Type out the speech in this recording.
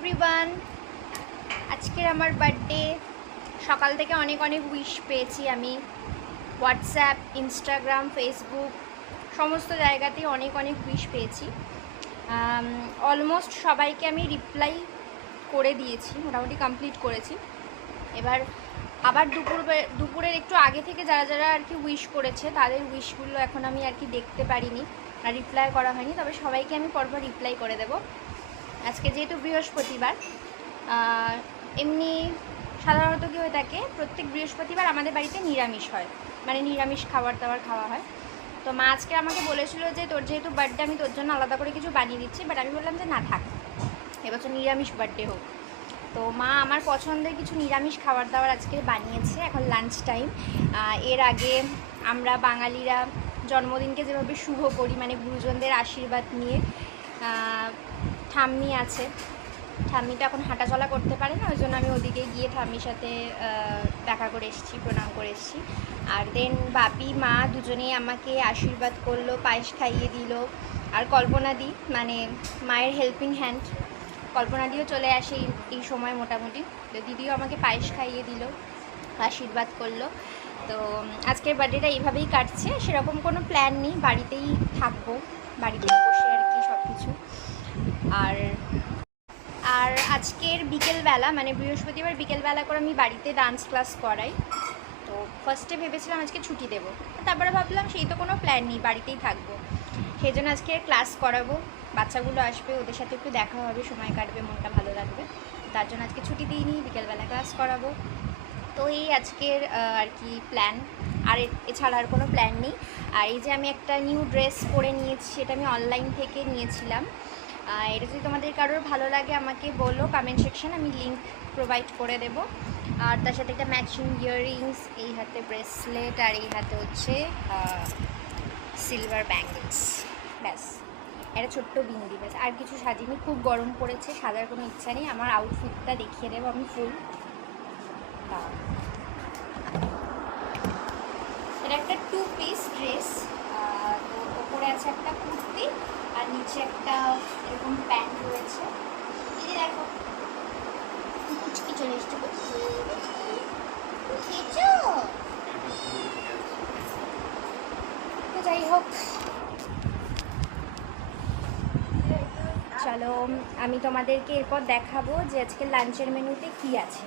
Everyone, আজকের আমার birthday. সকাল থেকে অনেক অনেক উইশ পেয়েছি আমি। হোয়াটসঅ্যাপ, ইনস্টাগ্রাম, ফেসবুক সমস্ত জায়গাতেই অনেক অনেক উইশ পেয়েছি। অলমোস্ট সবাইকে আমি রিপ্লাই করে দিয়েছি, মোটামুটি কমপ্লিট করেছি। এবার আবার দুপুরের একটু আগে থেকে যারা যারা আর কি উইশ করেছে তাদের উইশগুলো এখন আমি আর কি দেখতে পারিনি আর রিপ্লাই করা হয়নি, তবে সবাইকে আমি পরপর রিপ্লাই করে দেবো। আজকে যেহেতু বৃহস্পতিবার, এমনি সাধারণত কী হয়ে থাকে, প্রত্যেক বৃহস্পতিবার আমাদের বাড়িতে নিরামিষ হয়, মানে নিরামিষ খাবার দাবার খাওয়া হয়। তো মা আজকে আমাকে বলেছিল যে তোর যেহেতু বার্থডে আমি তোর জন্য আলাদা করে কিছু বানিয়ে দিচ্ছি, বাট আমি বললাম যে না থাক, এবছর নিরামিষ বার্থডে হোক। তো মা আমার পছন্দের কিছু নিরামিষ খাবার দাবার আজকে বানিয়েছে। এখন লাঞ্চ টাইম। এর আগে আমরা বাঙালিরা জন্মদিনকে যেভাবে শুভ করি, মানে গুরুজনদের আশীর্বাদ নিয়ে, ঠাম্মি আছে, ঠাম্মি তো এখন হাঁটাচলা করতে পারে না, ওই জন্য আমি ওদিকে গিয়ে ঠাম্মির সাথে দেখা করে এসেছি, প্রণাম করে এসেছি। আর দেন বাপি মা দুজনেই আমাকে আশীর্বাদ করলো, পায়েস খাইয়ে দিল। আর কল্পনা দি, মানে মায়ের হেল্পিং হ্যান্ড, কল্পনা দিও চলে আসে এই সময় মোটামুটি। তো দিদিও আমাকে পায়েস খাইয়ে দিল, আশীর্বাদ করলো। তো আজকের বার্থডেটা এইভাবেই কাটছে, সেরকম কোনো প্ল্যান নেই, বাড়িতেই থাকবো, বাড়িতেই বসে আর কি সব কিছু। আর আজকের বিকেলবেলা, মানে বৃহস্পতিবার বিকেলবেলা করে আমি বাড়িতে ডান্স ক্লাস করাই। তো ফার্স্টে ভেবেছিলাম আজকে ছুটি দেবো, তারপরে ভাবলাম সেই তো কোনো প্ল্যান নেই, বাড়িতেই থাকবো, সেই জন্য আজকে ক্লাস করাবো। বাচ্চাগুলো আসবে, ওদের সাথে একটু দেখা হবে, সময় কাটবে, মনটা ভালো লাগবে, তার জন্য আজকে ছুটি দিইনি, বিকেলবেলা ক্লাস করাবো। তো এই আজকের আর কি প্ল্যান, আর এছাড়া আর কোনো প্ল্যান নেই। আর এই যে আমি একটা নিউ ড্রেস পরে নিয়েছি, এটা আমি অনলাইন থেকে নিয়েছিলাম। এটা যদি তোমাদের কারোর ভালো লাগে আমাকে বলো কমেন্ট সেকশন, আমি লিঙ্ক প্রোভাইড করে দেব। আর তার সাথে একটা ম্যাচিং ইয়াররিংস, এই হাতে ব্রেসলেট, আর এই হাতে হচ্ছে সিলভার ব্যাঙ্গলস, ব্যাস। একটা ছোট্ট বিন্দি, ব্যাস, আর কিছু সাজিনি। খুব গরম পড়েছে, সাজার কোনো ইচ্ছা নেই। আমার আউটফিটটা দেখিয়ে দেবো আমি ফুল। এটা একটা 2 পিস ড্রেস। তো ওপরে আছে একটা কুর্তি, আর নিচে একটা এরকম প্যান্ট রয়েছে। এই দেখো কুচকি চলে এসছে, তো যাই হোক, চলো আমি তোমাদেরকে এরপর দেখাবো যে আজকে লাঞ্চের মেনুতে কি আছে।